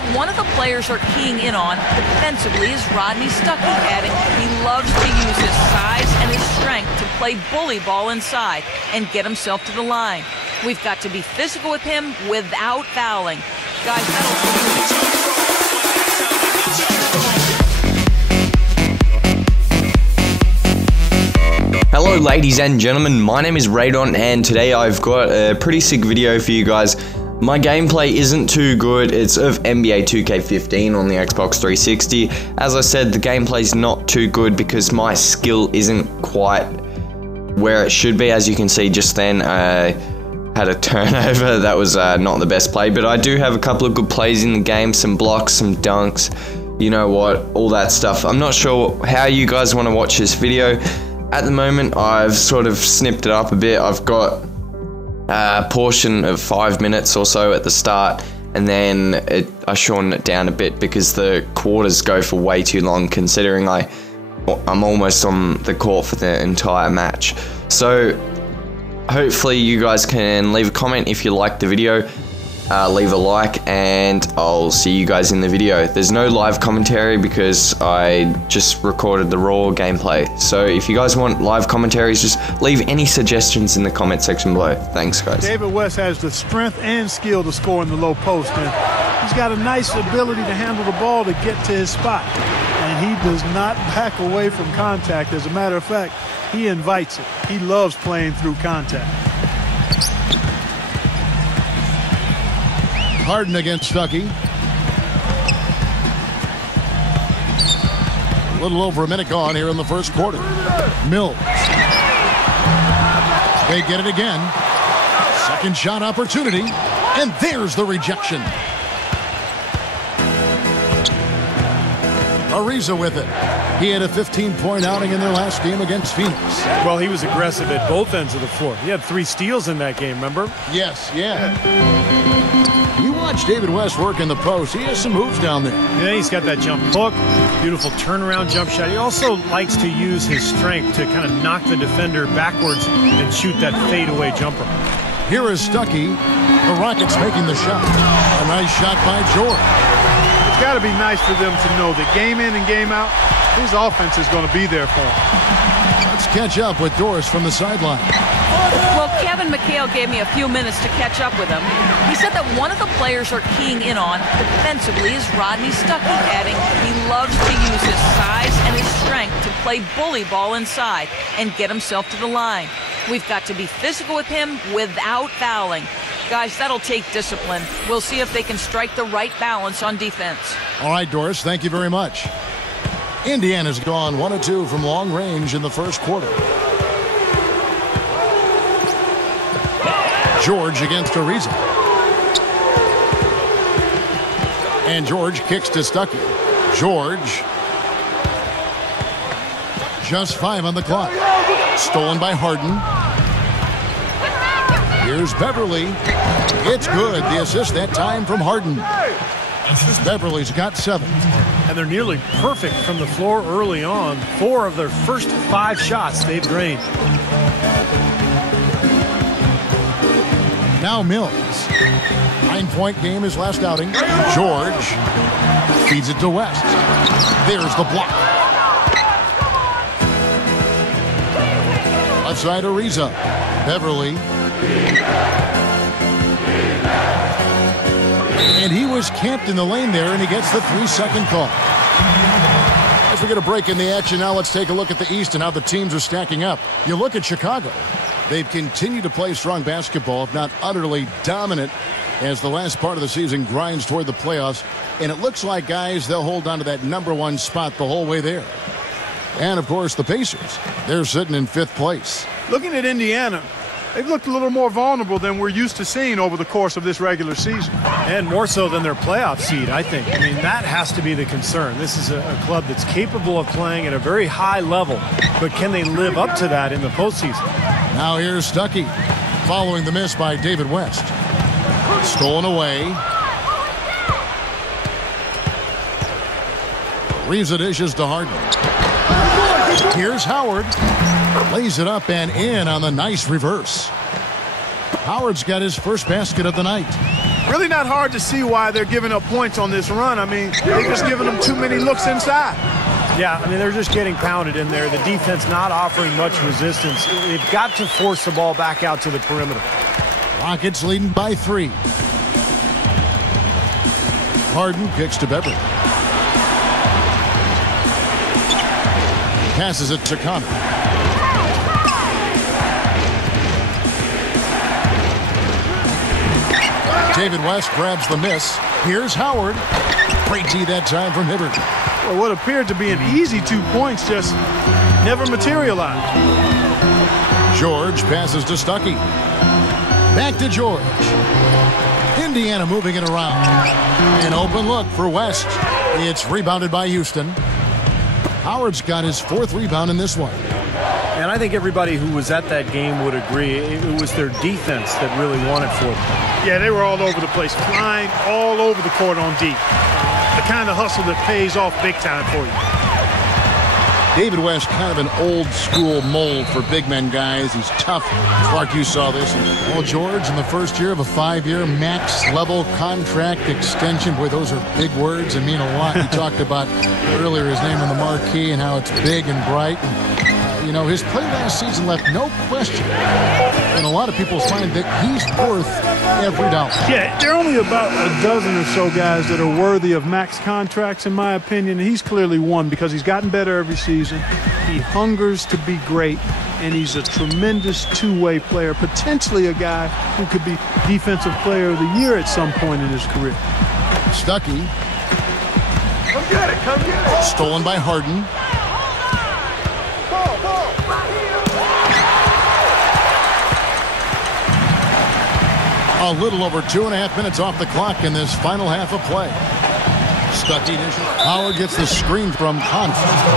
that one of the players are keying in on defensively is Rodney Stuckey, adding he loves to use his size and his strength to play bully ball inside and get himself to the line. We've got to be physical with him without fouling. Guys, Hello ladies and gentlemen, my name is Radeon and today I've got a pretty sick video for you guys. My gameplay isn't too good. It's of NBA 2K15 on the Xbox 360. As I said, the gameplay's not too good because my skill isn't quite where it should be. As you can see just then, I had a turnover. That was not the best play, but I do have a couple of good plays in the game, some blocks, some dunks, you know what, all that stuff. I'm not sure how you guys want to watch this video. At the moment, I've sort of snipped it up a bit. I've got a portion of 5 minutes or so at the start, and then I shorten it down a bit because the quarters go for way too long, considering I'm almost on the court for the entire match. So hopefully you guys can leave a comment if you liked the video, leave a like, and I'll see you guys in the video. There's no live commentary because I just recorded the raw gameplay. So if you guys want live commentaries, just leave any suggestions in the comment section below. Thanks guys. David West has the strength and skill to score in the low post, and he's got a nice ability to handle the ball to get to his spot, and he does not back away from contact. As a matter of fact, he invites it. He loves playing through contact. Harden against Stuckey. A little over a minute gone here in the first quarter. Mills. They get it again. Second shot opportunity. And there's the rejection. Razer with it. He had a 15-point outing in their last game against Phoenix. Well, he was aggressive at both ends of the floor. He had 3 steals in that game, remember? Yes, yeah. You watch David West work in the post. He has some moves down there. Yeah, he's got that jump hook, beautiful turnaround jump shot. He also likes to use his strength to kind of knock the defender backwards and shoot that fadeaway jumper. Here is Stuckey. The Rockets making the shot. A nice shot by George. It's got to be nice for them to know that game in and game out, his offense is going to be there for him. Let's catch up with Doris from the sideline. Well, Kevin McHale gave me a few minutes to catch up with him. He said that one of the players are keying in on defensively is Rodney Stuckey, adding he loves to use his size and his strength to play bully ball inside and get himself to the line. We've got to be physical with him without fouling. Guys, that'll take discipline. We'll see if they can strike the right balance on defense. All right, Doris, thank you very much. Indiana's gone 1 of 2 from long range in the first quarter. George against Ariza. And George kicks to Stuckey. George. Just 5 on the clock. Stolen by Harden. Here's Beverly. It's good. The assist that time from Harden. Beverly's got 7. And they're nearly perfect from the floor early on. 4 of their first 5 shots they've drained. Now Mills. 9-point game his last outing. George feeds it to West. There's the block. Left side Ariza. Beverly. And he was camped in the lane there, and he gets the 3-second call. As we get a break in the action, now let's take a look at the East and how the teams are stacking up. You look at Chicago. They've continued to play strong basketball, if not utterly dominant, as the last part of the season grinds toward the playoffs. And it looks like, guys, they'll hold on to that #1 spot the whole way there. And, of course, the Pacers. They're sitting in 5th place. Looking at Indiana, they've looked a little more vulnerable than we're used to seeing over the course of this regular season. And more so than their playoff seed, I think. I mean, that has to be the concern. This is a club that's capable of playing at a very high level, but can they live up to that in the postseason? Now here's Stuckey, following the miss by David West. Stolen away. Ariza dishes to Harden. Here's Howard. Lays it up and in on the nice reverse. Howard's got his first basket of the night. Really not hard to see why they're giving up points on this run. I mean, they're just giving them too many looks inside. Yeah, I mean, they're just getting pounded in there. The defense not offering much resistance. They've got to force the ball back out to the perimeter. Rockets leading by 3. Harden kicks to Beverly. Passes it to Connor. David West grabs the miss. Here's Howard. Great D that time from Hibbert. Well, what appeared to be an easy 2 points just never materialized. George passes to Stuckey. Back to George. Indiana moving it around. An open look for West. It's rebounded by Houston. Howard's got his 4th rebound in this one. And I think everybody who was at that game would agree it was their defense that really won it for them. Yeah, they were all over the place, flying all over the court on D. The kind of hustle that pays off big time for you. David West, kind of an old school mold for big men guys. He's tough. Clark, you saw this. Well, George, in the first year of a 5-year max level contract extension. Boy, those are big words and mean a lot. He talked about earlier his name on the marquee and how it's big and bright. And, you know, his play last season left no question in a lot of people's mind that he's worth every dollar. Yeah, there are only about a dozen or so guys that are worthy of max contracts, in my opinion. And he's clearly one because he's gotten better every season. He hungers to be great, and he's a tremendous two-way player, potentially a guy who could be Defensive Player of the Year at some point in his career. Stuckey. Come get it, come get it. Stolen by Harden. A little over 2.5 minutes off the clock in this final half of play. Stuckey. Howard gets the screen from Hunt.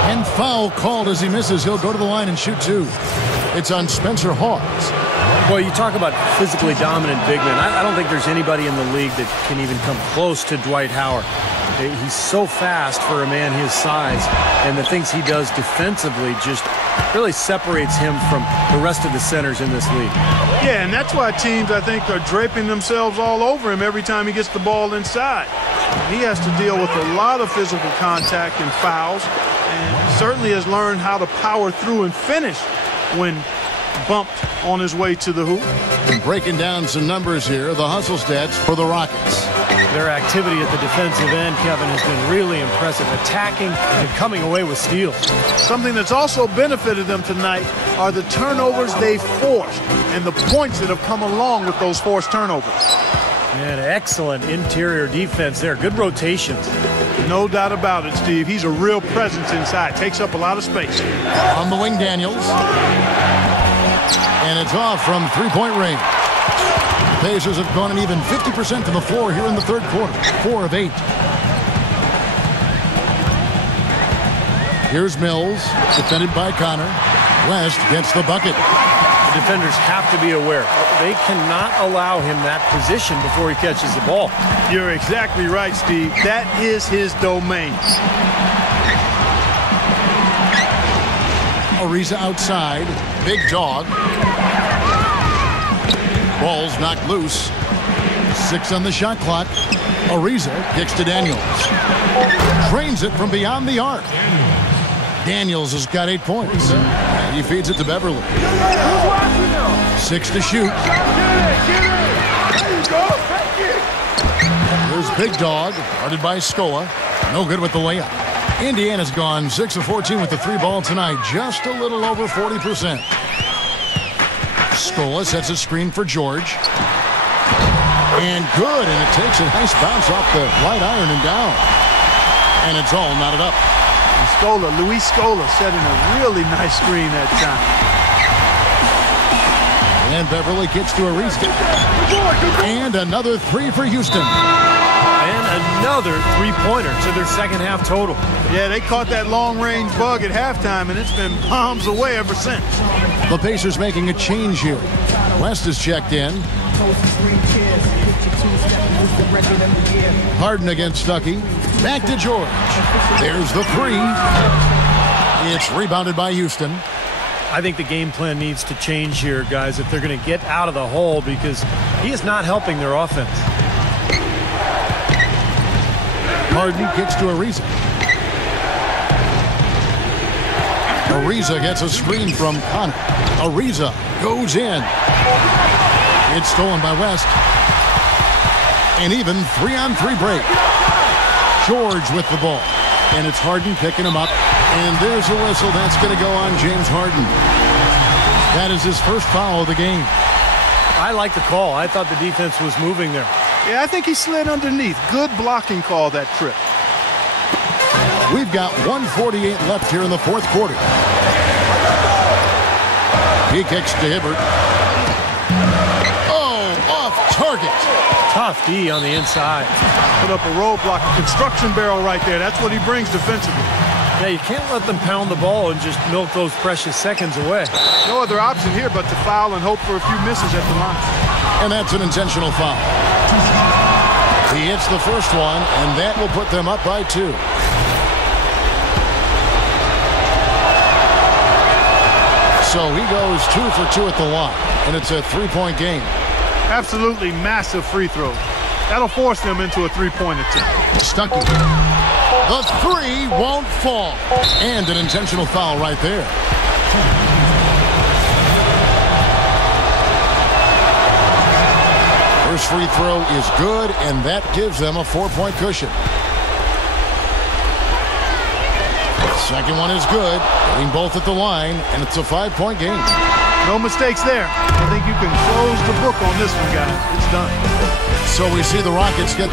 And foul called as he misses. He'll go to the line and shoot 2. It's on Spencer Hawes. Well, you talk about physically dominant big men. I don't think there's anybody in the league that can even come close to Dwight Howard. He's so fast for a man his size, and the things he does defensively just really separates him from the rest of the centers in this league. Yeah, and that's why teams, I think, are draping themselves all over him every time he gets the ball inside. He has to deal with a lot of physical contact and fouls, and certainly has learned how to power through and finish when bumped on his way to the hoop. Breaking down some numbers here, the hustle stats for the Rockets. Their activity at the defensive end, Kevin, has been really impressive, attacking and coming away with steals. Something that's also benefited them tonight are the turnovers they forced and the points that have come along with those forced turnovers. And excellent interior defense there. Good rotations. No doubt about it, Steve. He's a real presence inside. Takes up a lot of space. On the wing, Daniels. And it's off from three-point range. The Pacers have gone an even 50% from the floor here in the third quarter. 4 of 8. Here's Mills, defended by Connor. West gets the bucket. The defenders have to be aware. They cannot allow him that position before he catches the ball. You're exactly right, Steve. That is his domain. Ariza outside. Big dog. Ball's knocked loose. 6 on the shot clock. Ariza kicks to Daniels. Trains it from beyond the arc. Daniels has got 8 points. He feeds it to Beverly. 6 to shoot. Here's Big Dog, guarded by Scola. No good with the layup. Indiana's gone 6 of 14 with the 3 ball tonight. Just a little over 40%. Scola sets a screen for George. And good, and it takes a nice bounce off the right iron and down. And it's all knotted up. And Luis Scola setting a really nice screen that time. And Beverly gets to Ariza. And another 3 for Houston. And another three-pointer to their second half total. Yeah, they caught that long-range bug at halftime, and it's been bombs away ever since. The Pacers making a change here. West is checked in. Harden against Stuckey. Back to George. There's the 3. It's rebounded by Houston. I think the game plan needs to change here, guys, if they're going to get out of the hole, because he is not helping their offense. Harden kicks to Ariza. Ariza gets a screen from Connor. Ariza goes in. It's stolen by West. An even 3-on-3 break. George with the ball. And it's Harden picking him up. And there's a whistle. That's going to go on James Harden. That is his first foul of the game. I like the call. I thought the defense was moving there. Yeah, I think he slid underneath. Good blocking call that trip. We've got 1:48 left here in the fourth quarter. He kicks to Hibbert. Oh, off target. Tough D on the inside. Put up a roadblock, a construction barrel right there. That's what he brings defensively. Yeah, you can't let them pound the ball and just milk those precious seconds away. No other option here but to foul and hope for a few misses at the line. And that's an intentional foul. He hits the first one, and that will put them up by 2. So he goes 2 for 2 at the line, and it's a 3-point game. Absolutely massive free throws. That'll force them into a 3-point attempt. Stuckey. The 3 won't fall. And an intentional foul right there. First free throw is good, and that gives them a 4-point cushion. Second one is good, hitting both at the line, and it's a 5-point game. No mistakes there. I think you can close the book on this one, guys. It's done. So we see the Rockets get